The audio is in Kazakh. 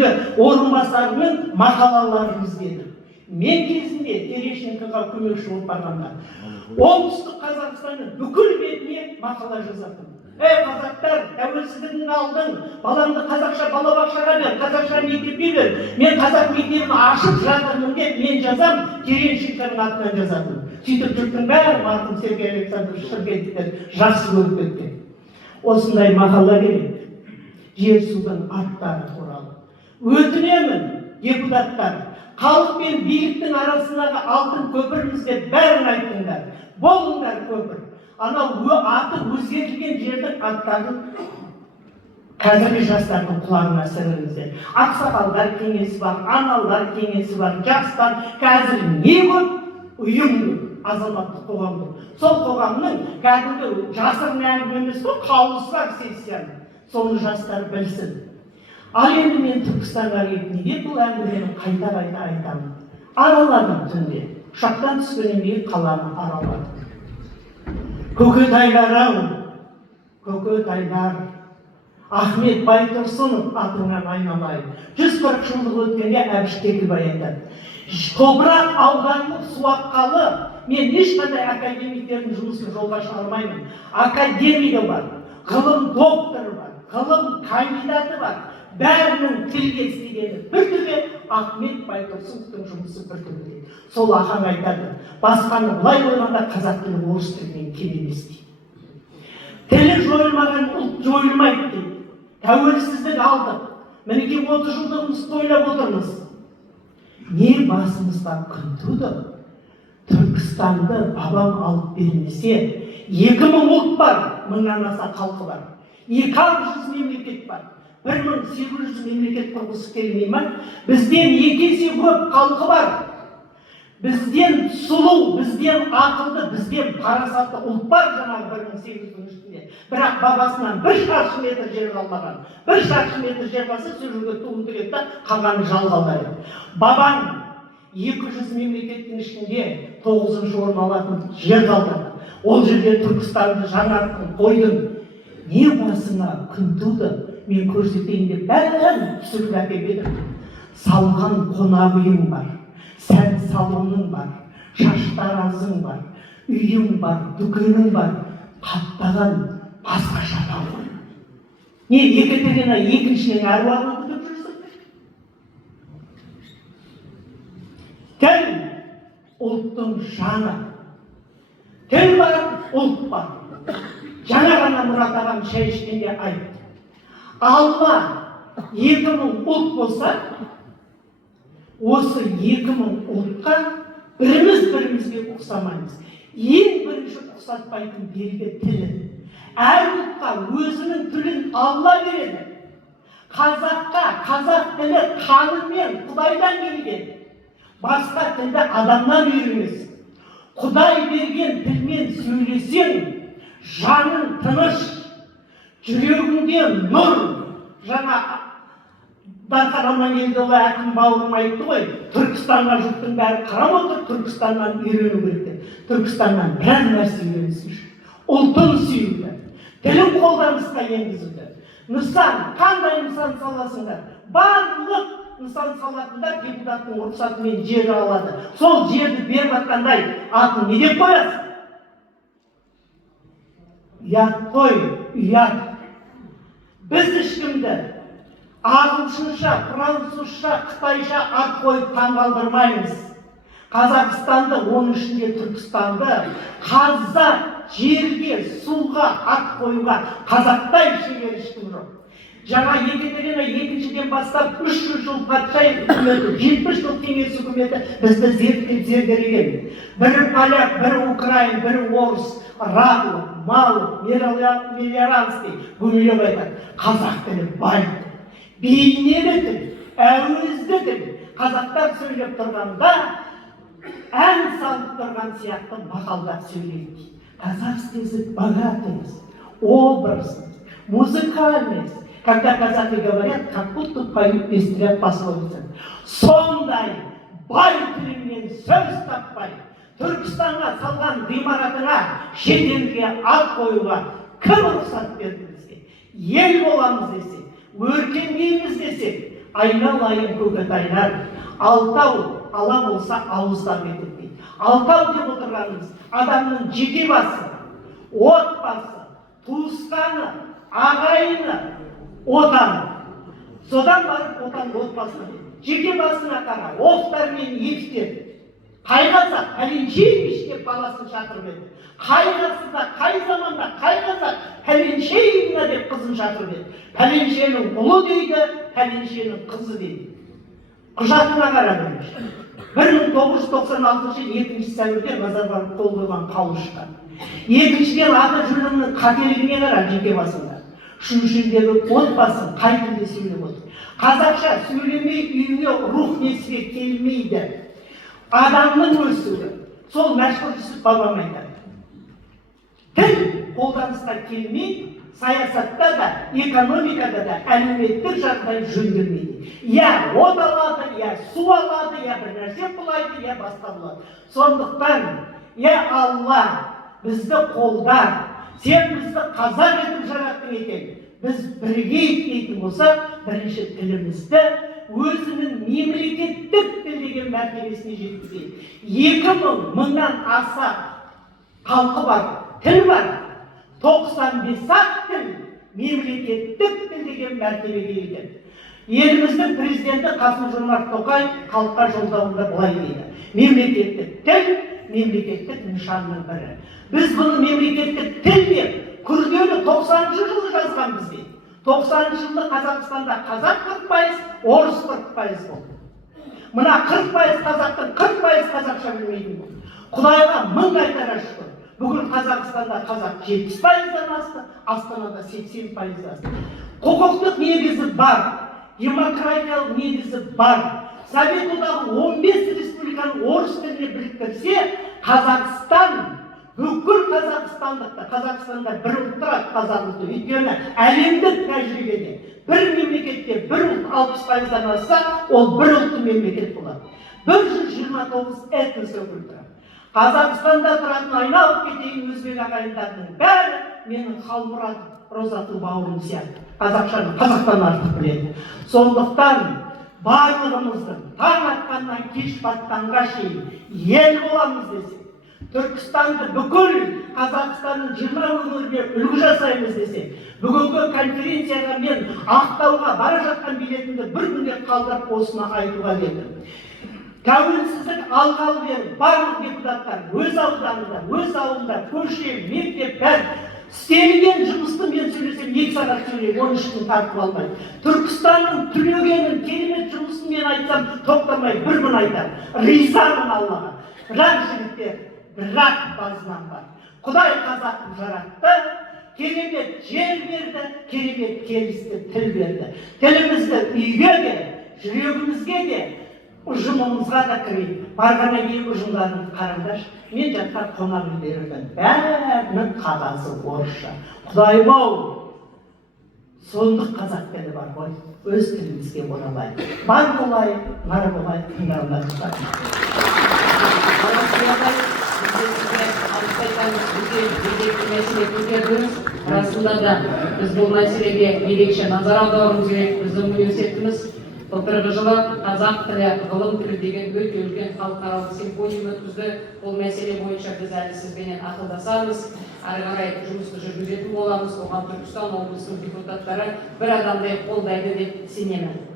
жөніндегі орынбасарының мақалаларын іздедім. Мен кезінде Терещенкоға көмекші болып барғанда оңтүстік Қазақстанның бүкіл бетіне мақала жазатын. Қазақтар, тәуелсіздігін алдың, баламды қазақша балабақшаға бер, қазақша мектепке бер, мен қазақ мектебін ашып жатырмын деп мен жазам, Терещенконың атынан жазатын. Сөйтіп жұрттың бәрі марқұм Сергей Александрович Шыркеевтер жақсы көріп кеткен. Осындай мақала керек. Жер судың аттары туралы. Өтінемін, депутаттар, халық пен биліктің арасындағы алтын көпірімізге бәрін айтыңдар. Болыңдар көпір. Анау аты өзгертілген жердің аттарын қазіргі жастардың құлағына сіңіріңіздер. Ақсақалдар кеңесі бар, аналар кеңесі бар, жастар қазір не көп ұйым көп, азаматтық қоғам көп. Сол қоғамның кәдімгі жасырын әңгіме емес қой, қаулысы бар сессияның. Соны жастар білсін. Ал енді мен Түркістанға келіп, неге бұл әңгімені қайта-қайта айтамын? Араладым түнде. Ұшақтан түскеннен кейін қаланы араладым. Көкетайлар-ау, көкетайлар, Ахмет Байтұрсынов атыңнан айналайын. 140 жылдық өткенде Әбіш Кекілбай айтады. Топырақ ауданлық суатқалы, мен ешқандай академиктердің жұмысын жолға шығармаймын. Академигі бар, ғылым докторы бар, ғылым кандидаты бар. Бәрінің тілге істегені бір түрлі, Ахмет Байтұрсыновтың жұмысы бір түрлі. Сол ахаң айтады, басқаны бұлай қойғанда қазақ тілі орыс тілінен кем емес дейді. Тілі жойылмаған ұлт жойылмайды дейді. Тәуелсіздік алдық. Мінекей 30 жылдығымыз тойлап отырмыз. Не басымыздан күн туды? Түркістанды бабам алып бермесе, 2000 ұлт бар, 1000-нан аса халқы бар. 200 мемлекет бар. 1800 мемлекет құрғысы келмей ма? Бізден 2 есе көп халқы бар. Бізден сұлу, бізден ақылды, бізден парасатты ұлт бар жаңағы 1800-нің үстінде. Бірақ бабасынан 1 шаршы метр жер қалмаған. 1 шаршы метр жер қалса сол жерге туынды кетті, қалғаны жалғалар еді. Бабаң 200 мемлекеттің ішінде 9-шы орын алатын жер қалдырды. Ол жерде Түркістанды жаңарттың, қойдың. Не басына күн туды? Мен көрсетейін деп бәрін түсіріп әкелдім. Салған қонақ үйің бар, сән салоның бар, шаштаразың бар, үйің бар, дүкенің бар, қаптаған басқаша тауы. Не Екатерина екіншінің әруағын күтіп жүрсің? Тіл ұлттың жаны. Тіл бар, ұлт бар. Жаңа ғана Мұрат ағам шай ішкенде айтты. Алла 2000 ұлт болса, осы 2000 ұлтқа бірімізге ұқсамаймыз. Ең бірінші ұқсатпайтын белгі тілі. Әр ұлтқа өзінің тілін Алла береді. Қазаққа қазақ тілі қанымен Құдайдан келген. Басқа тілді адамнан үйренесің. Құдай берген тілмен сөйлесең, жаның тыныш, жүрегіңде нұр. Жаңа Дархан Амангелдіұлы әкім бауырым айтты ғой, Түркістанға жұрттың бәрі қарап отыр, Түркістаннан үйрену керек. Түркістаннан біраз нәрсе үйренсінші. Ұлтын сүюді, тілін қолданысқа енгізуді. Нысан, қандай нысан саласыңдар? Барлық нысан салатындар депутаттың рұқсатымен жер алады. Сол жерді беріп атқандай атын не деп қоясың? Ұят қой, ұят. Біз ешкімді ағылшынша, французша, қытайша ат қойып таңғалдырмаймыз. Қазақстанды, оның ішінде Түркістанды, қазақ жерге, суға ат қоюға қазақтай шегер ешкім жоқ. Жаңа Екатерина екіншіден бастап 300 жыл патша үкіметі, 70 жыл кеңес үкіметі бізді зерттеп зерделеген. Бірі поляк, бірі украин, бірі орыс, Радлов, Малов, Мелиоранский, Гумилев айтады. Қазақ тілі бай тіл, бейнелі тіл, әуезді тіл. Қазақтар сөйлеп тұрғанда ән салып тұрған сияқты мақалдап сөйлейді. Казахский язык богатый, образный, музыкальный. Когда казахи говорят, как будто поют пестрят пословицы. Сондай бай тілімен сөз таппай, Түркістанға салған ғимаратына шетелге ат қоюға кім рұқсат берді бізге? Ел боламыз десек, өркендейміз десек, айналайын көкетайлар, алтау ала болса ауыздан кетеді дейді. Алтау деп отырғанымыз адамның жеке басы, отбасы, туысқаны, ағайыны, отаны. Содан барып отан отбасына дейді. Жеке басына қара, оқтар мен ефтер. Қай қазақ пәленшейміш деп баласын шақырып еді. Қай ғасырда, қай заманда, қай қазақ пәленшейміна деп қызын шақырып еді. Пәленшенің ұлы дейді, пәленшенің қызы дейді. Құжатына қарап 1996 жыл 2 сәуірде Назарбаев қол қойған қаулы шыққан. Екіншіден аты жөнінің қателігіне қара жеке басында. Үшіншідегі отбасын қай тілде сөйлеп отыр. Қазақша сөйлемей үйіне рух несіге келмейді. Адамның өсуі. Сол Мәшһүр Жүсіп бабам айтады. Тіл қолданыста келмей, саясатта да, экономикада да әлеуметтік жағдай жөнделмейді. Я от алады, я су алады, я бір нәрсе бұлайды, я басқа болады. Сондықтан, я Алла, бізді қолда, сен бізді қазақ етіп жараттың екен. Біз бірігейік дейтін болса, бірінші тілімізді өзінің мемлекеттік тіл деген мәртебесіне жеткізейік. 2000-мыңнан аса халқы бар, тіл бар. 95-ақ тіл мемлекеттік тіл деген мәртебеге келген. Еліміздің президенті Қасым-Жомарт Тоқаев халыққа жолдауында былай дейді. Мемлекеттік тіл мемлекеттік нышанның бірі. Біз бұны мемлекеттік тіл деп күрделі 90-шы жылы жазған бізге. 90-шы жылы Қазақстанда қазақ 40%, орыс 40% болды. Мына 40% қазақтың 40% қазақша білмейтін болды. Құдайға мың қайтара шүкір. Бүгін Қазақстанда қазақ 70%-дан асты, Астанада 80%-дан асты. Құқықтық негізі бар, демократиялық негізі бар. Совет одағы 15 республиканы орыс тіліне біріктірсе, Қазақстан бүкіл қазақстандықты, Қазақстанда бір ұлт тұрады, қазақ ұлты. Өйткені әлемдік тәжірибеде бір мемлекетте бір ұлт 60%-дан асса, ол бір ұлтты мемлекет болады. 129 этнос өкілі тұрады. Қазақстанда тұратын айналып кетейін өзбек ағайындардың бәрі менің Халмұрат Розатыл бауырым сияқты. Қазақшаны қазақтан артық біледі. Сондықтан барлығымыздың таң атқаннан кеш батқанға шейін ел боламыз десек, Түркістанды бүкіл Қазақстанның 20 өңіріне үлгі жасаймыз десек, бүгінгі конференцияға мен Ақтауға бара жатқан билетімді бір күнде қалдырып осыны айтуға келдім. Тәуелсіздік алғалы бері барлық депутаттар өз ауданында, өз ауылында, көше, мектеп, бәрі істелген жұмысты мен сөйлесем 2 сағат сөйлеймін, 13 күн тартып алмайды. Түркістанның түлегенін, керемет жұмысын мен айтсам, тоқтамай бір күн айтам. Ризамын Аллаға. Бірақ жігіттер, бірақ базынан бар. Құдай қазақты жаратты, керемет жер берді, керемет келісті тіл берді. Тілімізді үйге де, жүрегімізге де, ұжымымызға да кірейді. Барғаннан кейін ұжымдарын қараңдаршы. Мен жатқан қонақ үйлердің бәрінің қағазы орысша. Құдайым-ау, сондық қазақ тілі бар ғой. Өз тілімізге оралайық. Бар болайық, нар болайық, тыңдармандар. Расында да біз бұл мәселеге ерекше назар аударуымыз керек. Біздің университетіміз былтырғы жылы қазақ тілі, ғылым тілі деген өте үлкен халықаралық симпозиум өткізді. Бұл мәселе бойынша біз әлі сізбенен ақылдасамыз, әрі қарай жұмысты жүргізетін боламыз. Оған Түркістан облысының депутаттары бір адамдай қолдайды деп сенемін.